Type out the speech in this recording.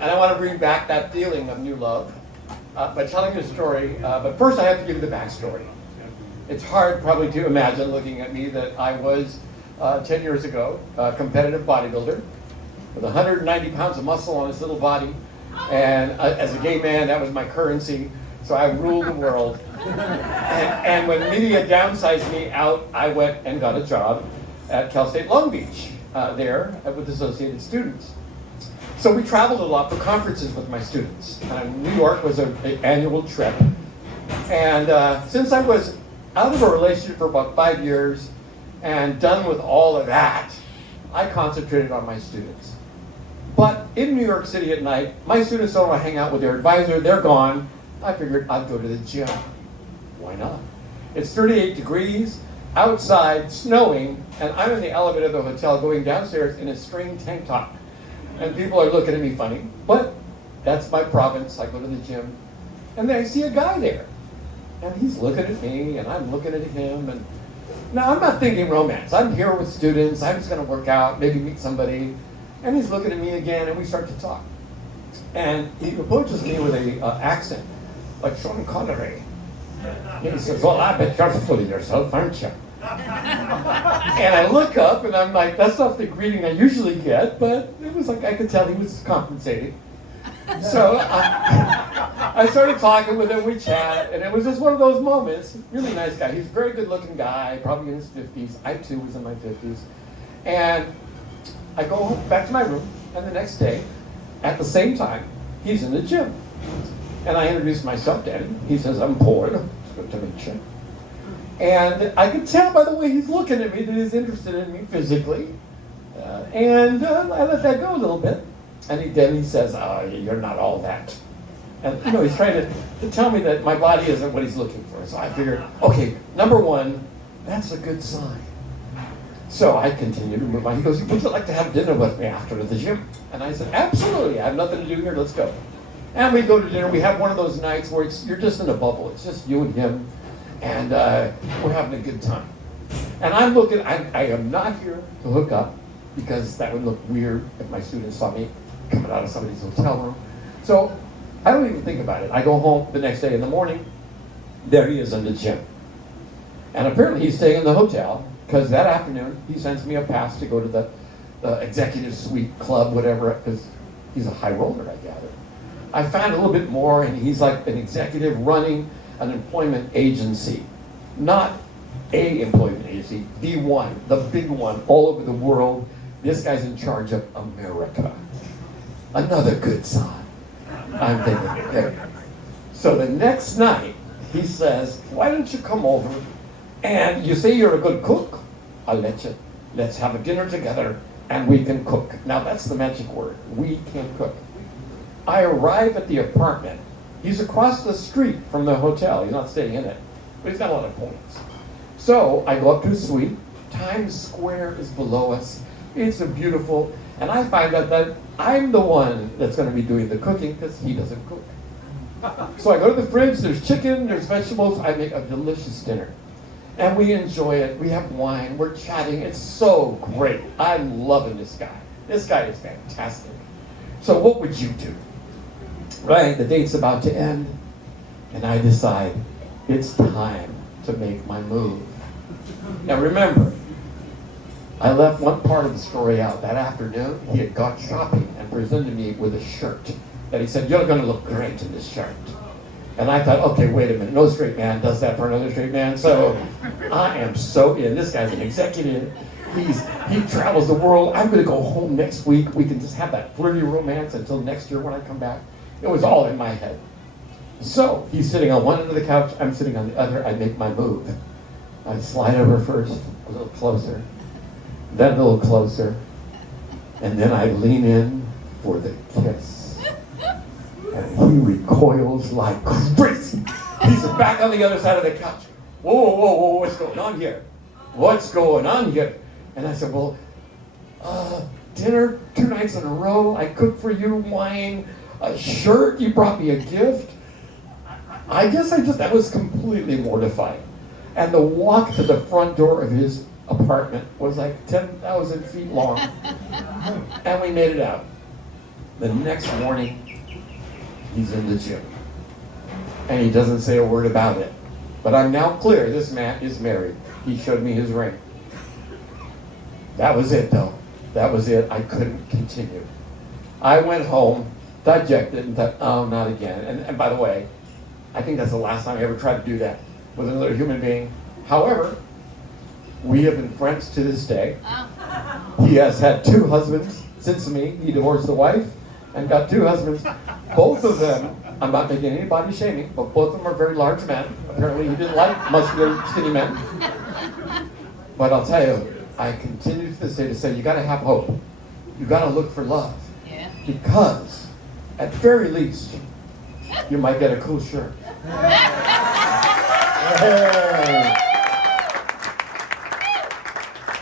And I want to bring back that feeling of new love by telling you a story. But first I have to give you the backstory. It's hard probably to imagine looking at me that I was 10 years ago a competitive bodybuilder with 190 pounds of muscle on his little body. And as a gay man, that was my currency. So I ruled the world. And when media downsized me out, I went and got a job at Cal State Long Beach there with Associated Students. So we traveled a lot for conferences with my students. New York was an annual trip. And since I was out of a relationship for about 5 years and done with all of that, I concentrated on my students. But in New York City at night, my students don't want to hang out with their advisor, they're gone. I figured I'd go to the gym. Why not? It's 38 degrees, outside, snowing, and I'm in the elevator of the hotel going downstairs in a string tank top. And people are looking at me funny, but that's my province. I go to the gym, and then I see a guy there. And he's looking at me, and I'm looking at him, and now I'm not thinking romance. I'm here with students, I'm just gonna work out, maybe meet somebody, and he's looking at me again, and we start to talk. And he approaches me with a accent, like Sean Connery. And he says, well, I bet you're full of yourself, aren't you? And I look up, and I'm like, that's not the greeting I usually get, but it was like I could tell he was compensating. So I started talking with him, we chat, and it was just one of those moments. Really nice guy. He's a very good-looking guy, probably in his 50s. I, too, was in my 50s. And I go back to my room, and the next day, at the same time, he's in the gym. And I introduced myself to him. He says, I'm Paul. It's good to meet you. And I could tell by the way he's looking at me that he's interested in me physically. And I let that go a little bit. And then he says, you're not all that. And he's trying to tell me that my body isn't what he's looking for. So I figured, okay, number one, that's a good sign. So I continue to move on. He goes, would you like to have dinner with me after the gym? And I said, absolutely, I have nothing to do here, let's go. And we go to dinner. We have one of those nights where you're just in a bubble. It's just you and him, and we're having a good time. And I'm looking, I am not here to hook up, because that would look weird if my students saw me coming out of somebody's hotel room. So I don't even think about it. I go home the next day in the morning, there he is in the gym. And apparently he's staying in the hotel, because that afternoon he sends me a pass to go to the executive suite club, whatever, because he's a high roller, I gather. I found a little bit more, and he's like an executive running an employment agency. Not a employment agency, the one, the big one, all over the world. This guy's in charge of America. Another good sign. I'm thinking, okay. So the next night, he says, why don't you come over, and you say you're a good cook, I'll let you. Let's have a dinner together, and we can cook. Now that's the magic word, we can cook. I arrive at the apartment. He's across the street from the hotel. He's not staying in it, but he's got a lot of points. So I go up to his suite. Times Square is below us. It's a beautiful, and I find out that I'm the one that's going to be doing the cooking because he doesn't cook. So I go to the fridge, there's chicken, there's vegetables, I make a delicious dinner. And we enjoy it, we have wine, we're chatting, it's so great. I'm loving this guy. This guy is fantastic. So what would you do? Right, the date's about to end, and I decide it's time to make my move. Now remember, I left one part of the story out. That afternoon, he had gone shopping and presented me with a shirt that he said, you're going to look great in this shirt. And I thought, okay, wait a minute, no straight man does that for another straight man, so I am so in. This guy's an executive. He travels the world. I'm going to go home next week. We can just have that flirty romance until next year when I come back. It was all in my head. So he's sitting on one end of the couch, I'm sitting on the other. I make my move. I slide over first, a little closer, then a little closer, and then I lean in for the kiss. And he recoils like crazy. He's back on the other side of the couch. Whoa, whoa, whoa, whoa, what's going on here? What's going on here? And I said, well, dinner 2 nights in a row, I cooked for you, wine, a shirt, you brought me a gift. I guess that was completely mortifying. And the walk to the front door of his apartment was like 10,000 feet long. And we made it out. The next morning, he's in the gym. And he doesn't say a word about it. But I'm now clear, this man is married. He showed me his ring. That was it, though. That was it. I couldn't continue. I went home, dissected, and thought, oh, not again. And by the way, I think that's the last time I ever tried to do that with another human being. However, we have been friends to this day. He has had 2 husbands since me. He divorced the wife and got 2 husbands. Both of them, I'm not making anybody shaming, but both of them are very large men. Apparently he didn't like muscular, skinny men. But I'll tell you, I continue to this day to say, you gotta have hope. You gotta look for love. Yeah. Because, at very least, you might get a cool shirt. Hey.